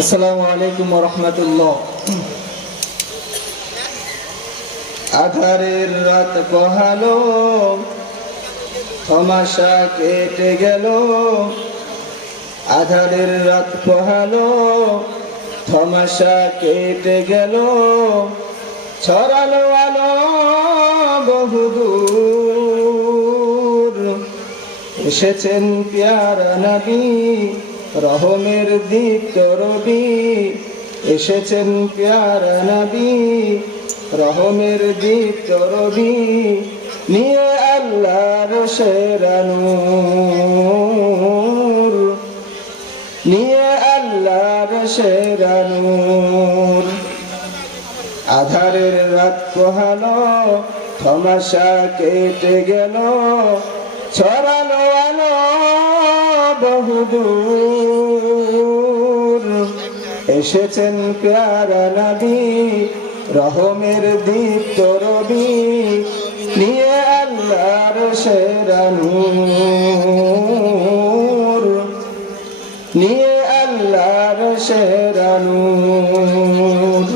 আসসালামু আলাইকুম ওয়া রাহমাতুল্লাহ। আধারের রাত পোহালো, তমাশা কেটে গেল। আধারের রাত পোহালো, তমাশা কেটে গেল। ছড়ালো আলো বহুদূর, এসেছেন প্যারা নবী, রহমের দীপ্ত রবি। এসেছেন প্যারা নবী, রহমের দীপ্ত রবি। নিয়ে আল্লাহর সেরা নূর, নিয়ে আল্লাহর সেরা নূর। আধারের রাত পোহালো, তমাশা কেটে গেল। ছড়ালো আলো বহুদূর, এসেছেন প্যারা নবী, রহমের দীপ্ত রবি। নিয়ে আল্লাহর সেরা নূর, নিয়ে আল্লাহর সেরা নূর।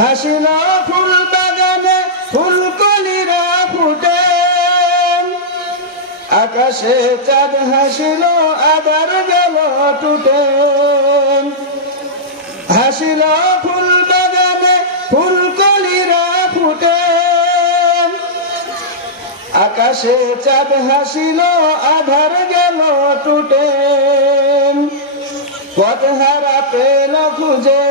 হাসিল ফুল বাগানে ফুলকলিরা ফুটে, আকাশে চাঁদ হাসিল আবার গেল টুটে। হাসিল ফুল বাগানে ফুলকলিরা ফুটে, আকাশে চাঁদ হাসিল আধার গেল টুটে। পথ হারা পেল খুঁজে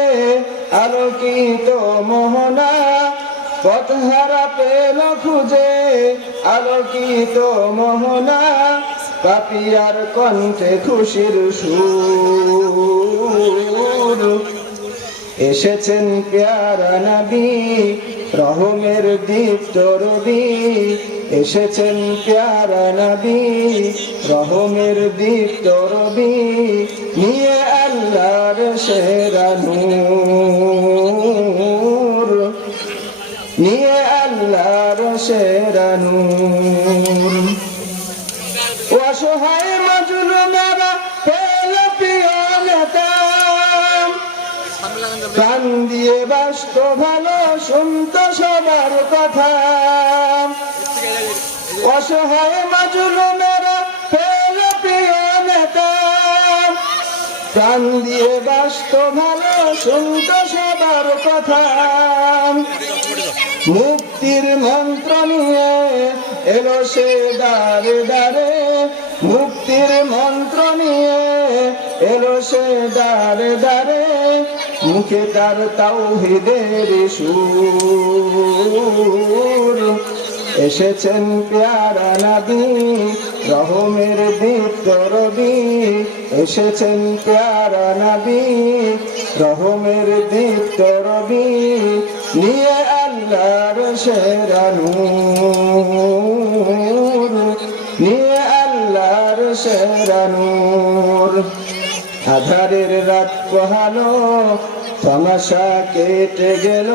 আলোকিত মোহনা, পথ হারা পেল খুঁজে আলোকিত মোহনা। পাপিয়ার কণ্ঠে খুশির সুর, এসেছেন প্যারা নবী, রহমের দীপ্ত রবি। এসেছেন প্যারা নবী, রহমের দীপ্ত রবি। নিয়ে আল্লাহর সেরা নূর, নিয়ে আল্লাহর সেরা নূর। অসহায় মাজলুমেরা পেল প্রিয় নেতা, প্রাণ দিয়ে বাসত ভালো, শুনত সবার কথা। অসহায় মাজলুমেরা পেল প্রিয় নেতা, প্রাণ দিয়ে বাসত ভালো, শুনত সবার কথা। মুক্তির মন্ত্র নিয়ে এলো সে দারে দারে, মুক্তির মন্ত্র নিয়ে এলো সে দারে দারে। মুখে তার তাওহীদের সুর, এসেছেন প্যারা নবী, রহমের দীপ্ত রবি। এসেছেন প্যারা নবী, রহমের দীপ্ত রবি। নিয়ে আল্লাহর সেরা নূর, নিয়ে আল্লাহর সেরা নূর। আধারের রাত পোহালো, তমাশা কেটে গেল।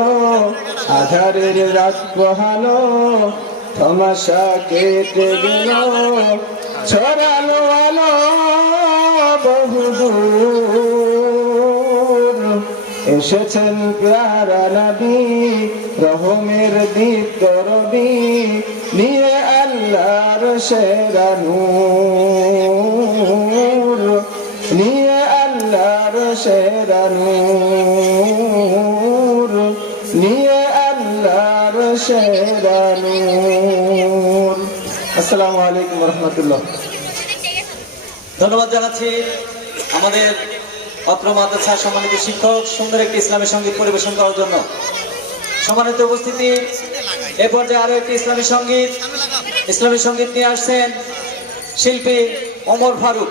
আধারের রাত পোহালো, তমাশা কেটে গেল। ছড়ালো আলো বহুদূর, এসেছেন প্যারা নবী, রহমের দীপ্ত রবি। নিয়ে আল্লাহর সেরা নূর, নিয়ে আল্লাহর সেরা নূর, নিয়ে আল্লাহর সেরা নূর। আসসালামু আলাইকুম ওয়া রাহমাতুল্লাহ। ধন্যবাদ জানাচ্ছি আমাদের অত্র মাদ্রাসার সম্মানিত শিক্ষক সুন্দর একটি ইসলামী সঙ্গীত পরিবেশন করার জন্য। সম্মানিত উপস্থিতি, এ পর্যায়ে আরো একটি ইসলামী সঙ্গীত নিয়ে আসছেন শিল্পী ওমর ফারুক।